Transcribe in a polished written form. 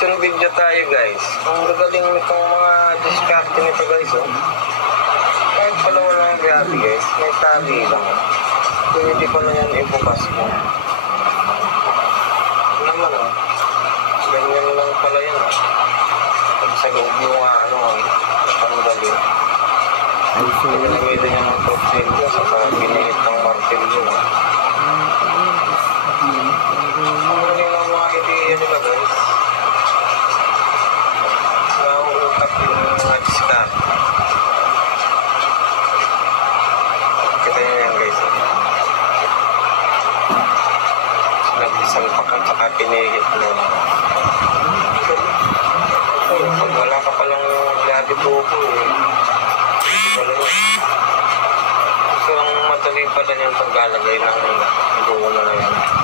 reaction video tayo guys. Ang gagaling nitong mga diskarte nito guys oh. Kahit pala walang gabi guys, may tali lang. Kung hindi pa na yan ibukas mo. Naman oh. Ganyan lang pala yan oh. Pag sa loob yung ano ang galing. Pinamitin niya ng tortillo saka pinihit ng martilyo. Ang galing ng mga ideya nila guys. Nauutak yung mga diskarte. Kita nyo yan guys. Nagsalpak at saka pinihit mo. Pag wala ka palang gabi tubo wala yun. So ang madali pala niyang paglalagay ng buo na yan.